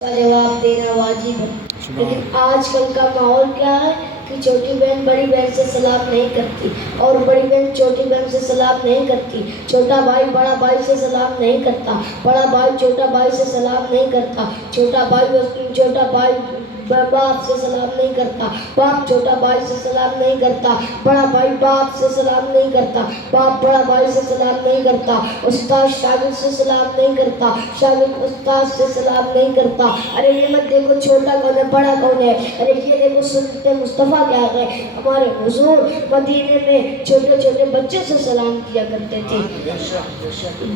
کا جواب دینا واجب ہے. لیکن آج کل کا ماحول کیا ہے کہ چھوٹی بہن بڑی بہن سے سلام نہیں کرتی اور بڑی بہن چھوٹی بہن سے سلام نہیں کرتی. چھوٹا بھائی بڑا بھائی سے سلام نہیں کرتا, بڑا بھائی چھوٹا بھائی سے سلام نہیں کرتا, چھوٹا بھائی باپ سے سلام نہیں کرتا, باپ چھوٹا بھائی سے سلام نہیں کرتا, بڑا بھائی باپ سے سلام نہیں کرتا, باپ بڑا بھائی سے سلام نہیں کرتا, استاد شاگرد سے سلام نہیں کرتا, شاگرد استاد سے سلام نہیں کرتا. ارے یہ مت دیکھو چھوٹا کون ہے بڑا کون ہے, ارے یہ دیکھو سنت مصطفیٰ کیا ہے. ہمارے حضور مدینے میں چھوٹے چھوٹے بچے سے سلام کیا کرتے تھے.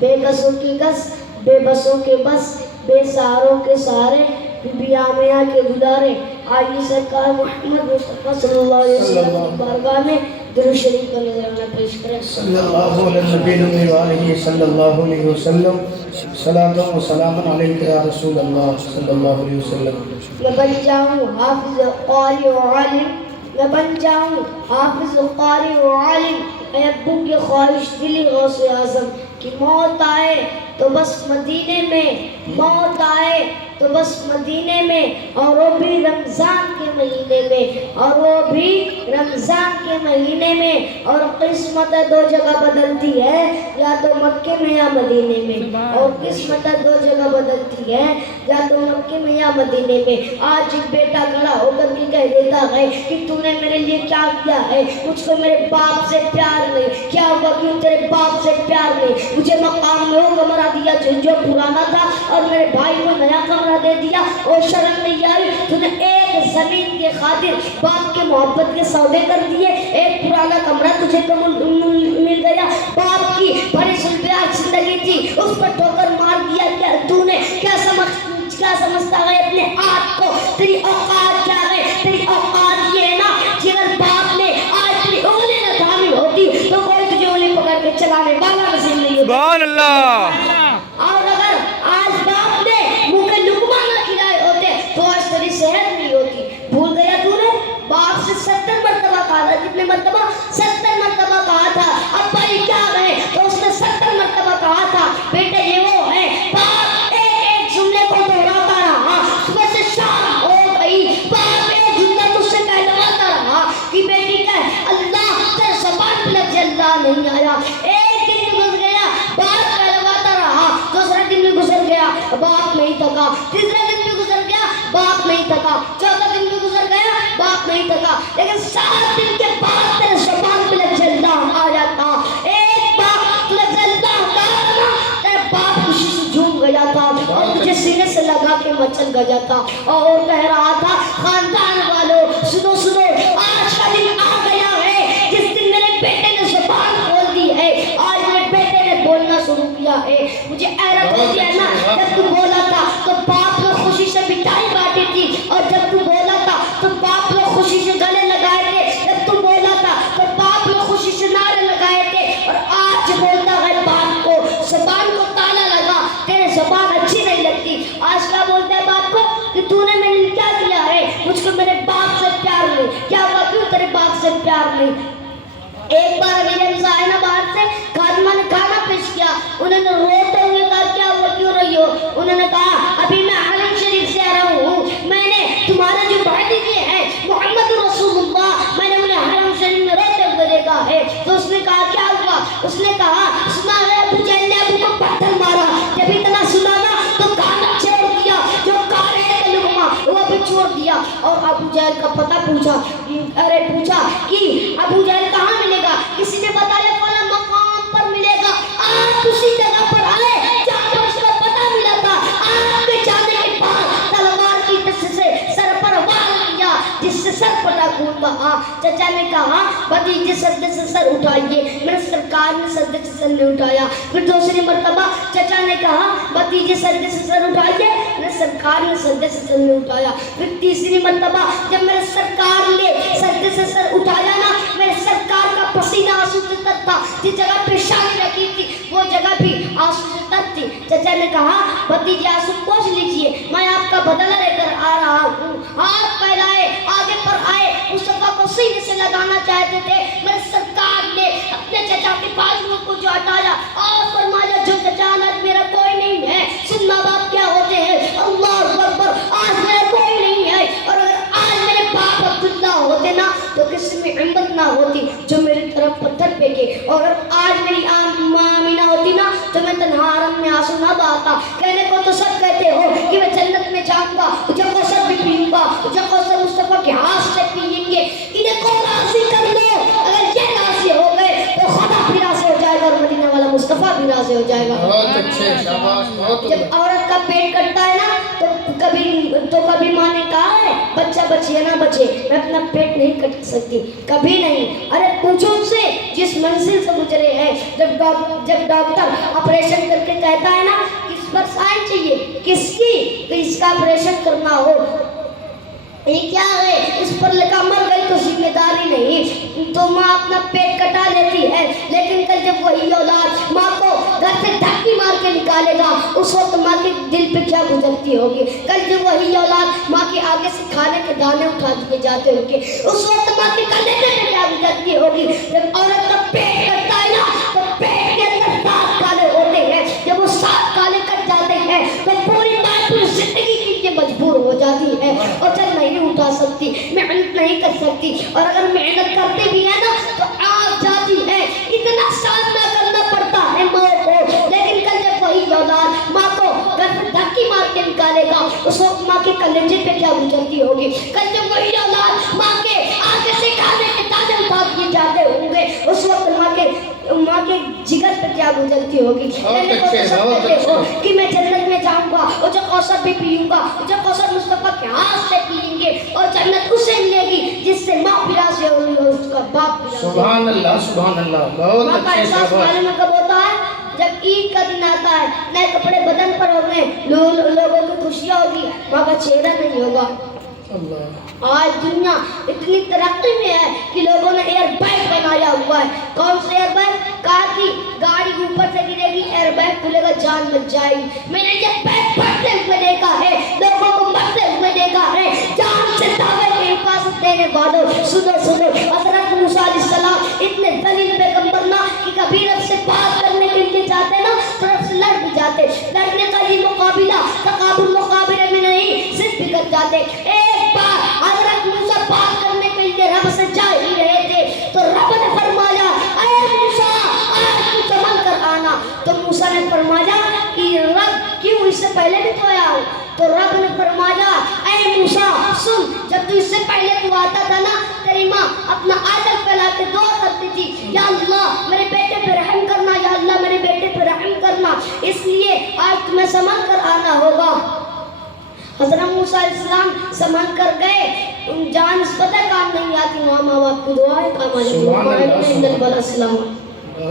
بے قصوں کی قص, بے بسوں کے بس, بے سہاروں کے سہارے, بی بی آمنہ کے دلارے. آئیے سرکار محمد مصطفیٰ صلی اللہ علیہ وسلم کی بارگاہ میں درود شریف کا نذرانہ پیش کریں. صلی اللہ علیہ نبی وآلہ صلی اللہ علیہ وسلم. صلاۃ و سلام علیک یا رسول اللہ صلی اللہ علیہ وسلم. میں بن جاؤں حافظ قاری و عالم, میں بن جاؤں حافظ قاری و عالم. اے ابو کی خواہش دلی غوث اعظم کہ موت آئے تو بس مدینے میں, موت آئے تو بس مدینے میں, اور وہ بھی رمضان کے مہینے میں, اور وہ بھی رمضان کے مہینے میں. اور قسمت دو جگہ بدلتی ہے, یا تو مکے میں یا مدینے میں, اور قسمت دو جگہ بدلتی ہے, یا تو مکے میں یا مدینے میں. آج ایک بیٹا کھڑا ہو کر کے کہہ دیتا ہے کہ تو نے میرے لیے کیا کیا ہے, مجھ کو میرے باپ سے پیار نہیں. کیا ہوا کیوں تیرے باپ سے پیار نہیں؟ مجھے مقام میں وہ کمرہ دیا جو پرانا تھا, اور میرے بھائی کو نیا کمرہ دے دیا. اور شرم نہیں آئی؟ تو نے ایک زمین کے خاطر باپ کے محبت کے سودے کر دیے. ایک پرانا کمرہ تجھے مل گیا, باپ کی بڑی سلبیات زندگی تھی اس پر ٹھوکر مار دیا. کیا تو نے کیا سمجھتا ہے اپنے آپ کو؟ تیری اوقات کیا ہے؟ تیری اوقات یہ ہے نا کہ اگر باپ نے آج تیری انگلی نہ تھامی ہوتی تو کوئی تجھے انگلی پکڑ کے چلانے والا نصیب نہیں ہوتا. سبحان اللہ. اور اگر آج باپ نے منہ کے لقمہ نہ کھلائے ہوتے تو آج تیری صحت نہیں ہوتی. بھول گیا تو نے باپ سے 70 مرتبہ کہا تھا. کتنے مرتبہ؟ 70 مرتبہ کہا تھا. اب بھائی کیا رہے تو اس نے 70 مرتبہ کہا تھا بیٹے یہ وہ ہے. باپ ایک ایک جملے کو دہراتا رہا, صبح سے شام ہو گئی, باپ ایک جملہ تجھ سے کہلواتا رہا کہ بیٹی کہہ اللہ, تیرے زبان پہ لفظ اللہ نہیں آیا. ایک دن گزر گیا, باپ کہلواتا رہا, دوسرا دن بھی گزر گیا, باپ نہیں تھکا, تیسرا دن بھی گزر گیا, باپ نہیں تھکا, چوتھا دن بھی گزر گیا, باپ نہیں تھکا. لیکن 7 دن کے بعد تیرے زبان پہ لفظ اللہ آیا تھا. ایک باپ لفظ اللہ کہا نا, تیرے باپ خوشی سے جھوم گیا تھا اور تجھے سینے سے لگا کے مچل گیا تھا اور کہہ رہا تھا خاندان والوں سنو سنو, آج کا دن آ گیا ہے جس دن میرے بیٹے نے زبان کھول دی ہے. آج میرے بیٹے نے بولنا شروع کیا ہے. مجھے حیرت ہوتی ہے نا, جب تو بولا تھا تو باپ لوگ خوشی سے مٹھائی بانٹی تھی, اور جب تو بولا تھا تو باپ لوگ خوشی سے گلے لگائے تھے, جب تو بولا تھا تو باپ لوگ خوشی سے نعرے لگائے تھے. اور آج بولتا ہے باپ کو, زبان کو تالا لگا, تیرے زبان اچھی نہیں لگتی. آج کیا بولتا ہے باپ کو کہ تو نے میرے لیے کیا کیا ہے, مجھ کو میرے باپ سے پیار نہیں. کیا ہوا کیوں تیرے باپ سے پیار نہیں؟ ایک بار میرے امزا ہے نا باہر سے خادمہ نے کھانا پیش کیا, انہوں نے روتے ہوئے کہا کیا ہوا کیوں رہی ہو؟ انہوں نے کہا ابھی میں حرم شریف سے آ رہا ہوں, میں نے تمہارے جو بھائی دیے ہیں محمد رسول اللہ, میں نے انہیں حرم شریف میں روتے ہوئے دیکھا ہے. تو اس نے کہا کیا ہوا؟ اس نے کہا سنا ہے ابو جہل نے ابو کو پتھر مارا, جب اتنا سنا نا تو کھانا چھوڑ دیا, جو کھا رہے تھے لقمہ وہ بھی چھوڑ دیا. اور ابو جہل کا پتہ پوچھا کہ ابو جہل کہاں ملے گا؟ کسی نے بتایا فلاں مقام پر ملے گا. آپ اسی جگہ پر آئے جہاں پر اس کو پتہ ملا تھا. آپ کے جانے کے بعد تلوار کی دست سے سر پر وار کیا جس سے سر پھٹا خون بہا. چچا نے کہا بھتیجے سجدے سے سر اٹھائیے, میرے سرکار نے سجدے سے سر نہیں اٹھایا. پھر دوسری مرتبہ چچا نے کہا بھتیجے سجدے سے سر اٹھائیے, میرے سرکار نے سجدے سے سر نہیں اٹھایا. پھر تیسری مرتبہ جب میرے سرکار نے سجدے سے سر اٹھایا نا, میرے سرکار کا پسینہ آنسو سے تر تھا, جس جگہ پیشانی رکھی تھی وہ جگہ بھی آنسو سے تر تھی. چچا نے کہا بھتیجے آنسو پوچھ لیجئے, میں آپ کا بدلہ لے کر آ رہا ہوں. ہاتھ پھیلائے, آگے پر آئے, مصطفیٰ کو سینے سے لگانا چاہتے تھے. میرے سرکار نے اپنے چچا کے بازو کو جو ہٹایا اور فرمایا جو چچا آج میرا کوئی نہیں ہے, سن ماں باپ کیا ہوتے ہیں, اللہ اکبر, کے. اور آج میری ماں آمینہ ہوتی نا تو میں تنہا حرم میں آنسو نہ بہاتا. کہنے کو تو سب کہتے ہو کہ میں جنت میں جاؤں گا, مجھے کوثر بھی پیوں گا, مجھے کوثر مصطفیٰ کے ہاتھ سے پئیں گے. انہیں کو راضی کر لو. اگر یہ راضی ہو گئے تو خدا بھی راضی ہو جائے گا اور مدینہ والا مصطفیٰ بھی راضی ہو جائے گا. بہت اچھے, شاباش, بہت جب عورت کا پیٹ کٹتا ہے نا تو کبھی ماں نے کہا ہے بچہ بچے یا نہ بچے میں اپنا پیٹ نہیں کٹ سکتی, کبھی نہیں. ارے پوچھو ان سے جس منزل سے گزرے ہیں. جب ڈاکٹر آپریشن کر کے کہتا ہے نا کس پر سائن چاہیے, کس کی, تو اس کا آپریشن کرنا ہو, یہ کیا ہے اس پر لکھا مر گئی تو ذمہ داری نہیں, تو ماں اپنا پیٹ کٹا لیتی ہے. لیکن کل جب وہی اولاد ماں کو گھر سے دھکی مار کے نکالے گا اس وقت ماں کے دل پہ کیا گزرتی ہوگی. کل جب وہی اولاد ماں کے آگے سے کھانے کے دانے اٹھا دیے جاتے ہوں گے اس وقت ماں کے کلیجے پہ کیا گزرتی ہوگی. جب عورت کا پیٹ کٹتا ہے نا تو پیٹ کے اندر 7 کالے ہوتے ہیں. جب وہ 7 کالے کٹ جاتے ہیں تو پوری ماں پوری زندگی کے لیے مجبور ہو جاتی ہے اور چل نہیں اٹھا سکتی, محنت نہیں کر سکتی. اور اگر محنت کرتے بھی ہے نا تو آپ جاتی ہے, اتنا سامنا کرنا پڑتا ہے ماں کو. لیکن کل جب وہی اولاد ماں کو گھر سے دھکی مار کے نکالے گا اس وقت ماں کے کلیجے پہ کیا گزرتی ہوگی. کل جب وہی اولاد ماں کے آگے سے کھانے کے دانے اٹھا دیے جاتے ہوں گے اس وقت ماں کے جگر پہ کیا گزرتی ہوگی. کہ میں جنت میں جاؤں گا, اور جو کوثر بھی پیوں گا, جو کوثر مصطفیٰ کے ہاتھ سے پئیں گے, اور جنت اسے ملے گی جس سے ماں بھی راضی ہوگی اور اس کا باپ بھی راضی ہوگا. سبحان اللہ, سبحان اللہ, بہت ماں کا اچھے, احساس شاباش. معلوم کب ہوتا ہے جب عید کا دن آتا ہے, نئے کپڑے بدن پر ہوں گے, لوگوں کی خوشیاں ہوگی, ماں کا چہرہ نہیں ہوگا. اللہ, آج دنیا اتنی ترقی میں ہے کہ لوگوں نے ایئر بیگ بنایا ہوا ہے. کون سے ایئر بیگ؟ کار کی گاڑی اوپر سے گرے گی, ایئر بیگ کھلے گا, جان بچ جائے گی. میں نے یہ بیگ پھٹتے ہوئے دیکھا ہے, لوگوں کو مرتے ہوئے دیکھا ہے. جان سے دعوے کی حفاظت دینے والوں سنو حضرت موسیٰ علیہ السلام اتنے ذلیل پیغمبر نا کہ کبھی رب سے بات کرنے کے لیے جاتے نا تو رب سے لڑ بھی جاتے. لڑنے کا یہ مقابلہ تقابل مقابلے میں نہیں, صرف بگڑ جاتے. ایک بار حضرت موسیٰ بات کرنے کے لیے رب سے جا ہی رہے تھے تو رب نے فرمایا اے موسیٰ آج تو سنبھل کر آنا. تو موسیٰ نے فرمایا کہ رب کیوں, اس سے پہلے بھی تو آیا ہوں. تو رب نے فرمایا اے موسیٰ سن, جب تو اس سے پہلے تو آتا تھا نا تیری ماں اپنا آنچل پھیلا کے دعا کرتی تھی, یا اللہ میرے بیٹے پہ رحم کرنا, یا اللہ میرے بیٹے پہ رحم کرنا, اس لیے آج تمہیں سنبھل کر آنا ہوگا. حضرت موسیٰ علیہ السلام سنبھل کر گئے, جان اس پتہ کام نہیں آتی, وہاں ماں باپ کی دعا ہے کام آنے کی.